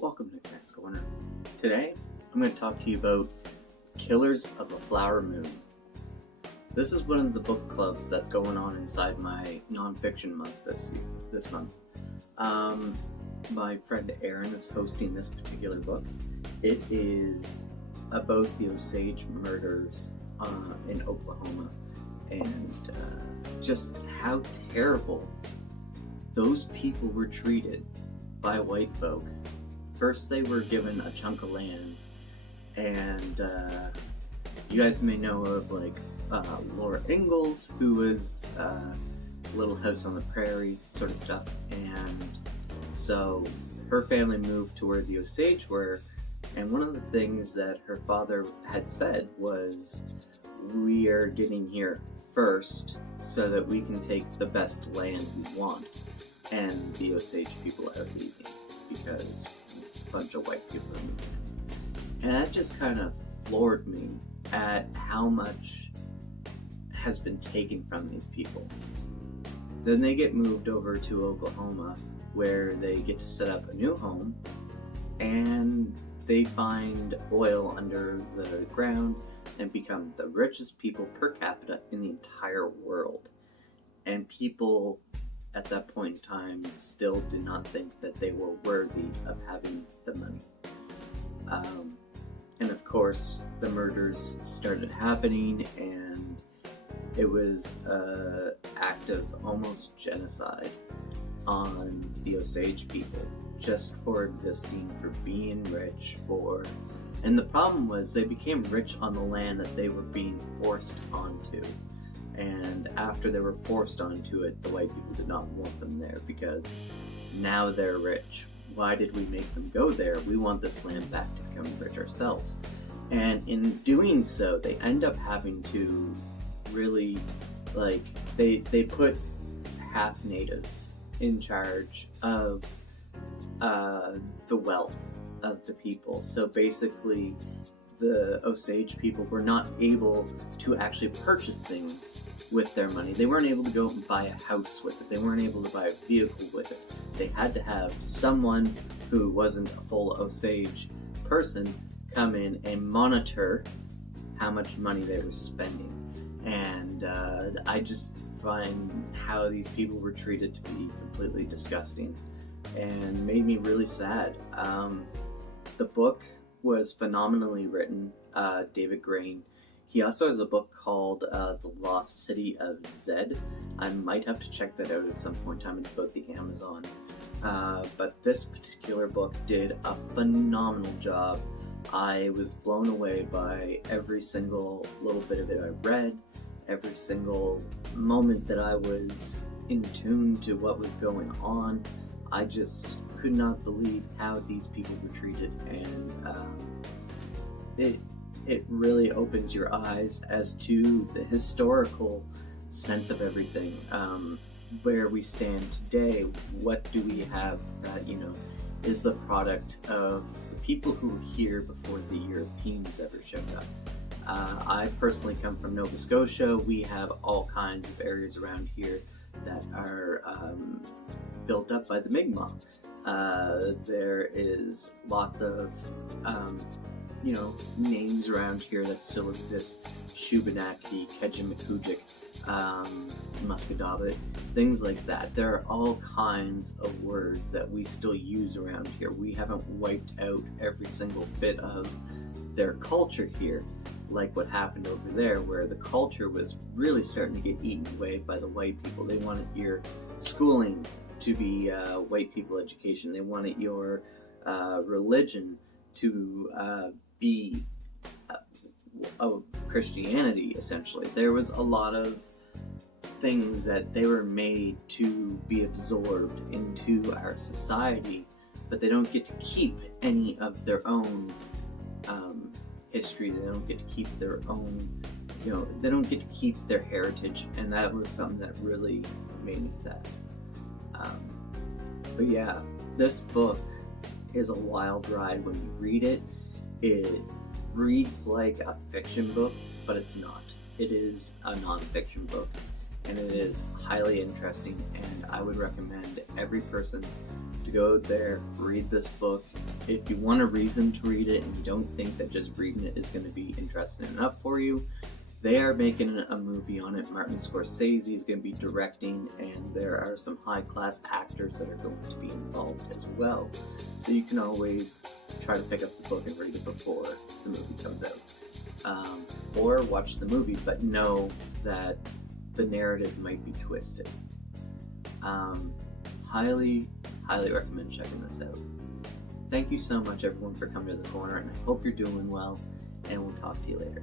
Welcome to Next Corner. Today, I'm going to talk to you about Killers of the Flower Moon. This is one of the book clubs that's going on inside my nonfiction month this month. My friend Aaron is hosting this particular book. It is about the Osage murders in Oklahoma and just how terrible those people were treated by white folk. First, they were given a chunk of land, and you guys may know of Laura Ingalls, who was Little House on the Prairie sort of stuff, and so her family moved to where the Osage were, and one of the things that her father had said was, "We are getting here first so that we can take the best land we want," and the Osage people are leaving because a bunch of white people are moving. And that just kind of floored me at how much has been taken from these people. Then they get moved over to Oklahoma, where they get to set up a new home, and they find oil under the ground and become the richest people per capita in the entire world. And people at that point in time still did not think that they were worthy of having the money. And of course, the murders started happening, and it was an act of almost genocide on the Osage people, just for existing, for being rich, and the problem was they became rich on the land that they were being forced onto. And after they were forced onto it, the white people did not want them there because now they're rich. Why did we make them go there? We want this land back to become rich ourselves. And in doing so, they end up having to really, they put half natives in charge of the wealth of the people. So basically, the Osage people were not able to actually purchase things with their money. They weren't able to go and buy a house with it. They weren't able to buy a vehicle with it. They had to have someone who wasn't a full Osage person come in and monitor how much money they were spending. And I just find how these people were treated to be completely disgusting and made me really sad. The book was phenomenally written. David Grain. He also has a book called The Lost City of Zed. I might have to check that out at some point in time. It's about the Amazon. But this particular book did a phenomenal job. I was blown away by every single little bit of it I read, every single moment that I was in tune to what was going on. I just could not believe how these people were treated, and it really opens your eyes as to the historical sense of everything. Where we stand today, what do we have that, is the product of the people who were here before the Europeans ever showed up. I personally come from Nova Scotia. We have all kinds of areas around here that are built up by the Mi'kmaq. There is lots of names around here that still exist: Shubenacadie, Kejimkujik, Musquodoboit, things like that. There are all kinds of words that we still use around here. We haven't wiped out every single bit of their culture here, like what happened over there, where the culture was really starting to get eaten away by the white people. They wanted your schooling to be white people education. They wanted your religion to be Christianity, essentially. There was a lot of things that they were made to be absorbed into our society, but they don't get to keep any of their own history. They don't get to keep their own, they don't get to keep their heritage, and that was something that really made me sad. But yeah, this book is a wild ride when you read it. It reads like a fiction book, but it's not. It is a non-fiction book, and it is highly interesting, and I would recommend every person to go there, read this book. If you want a reason to read it and you don't think that just reading it is going to be interesting enough for you, they are making a movie on it. Martin Scorsese is going to be directing, and there are some high-class actors that are going to be involved as well. So you can always try to pick up the book and read it before the movie comes out. Or watch the movie, but know that the narrative might be twisted. Highly recommend checking this out. Thank you so much, everyone, for coming to the corner, and I hope you're doing well, and we'll talk to you later.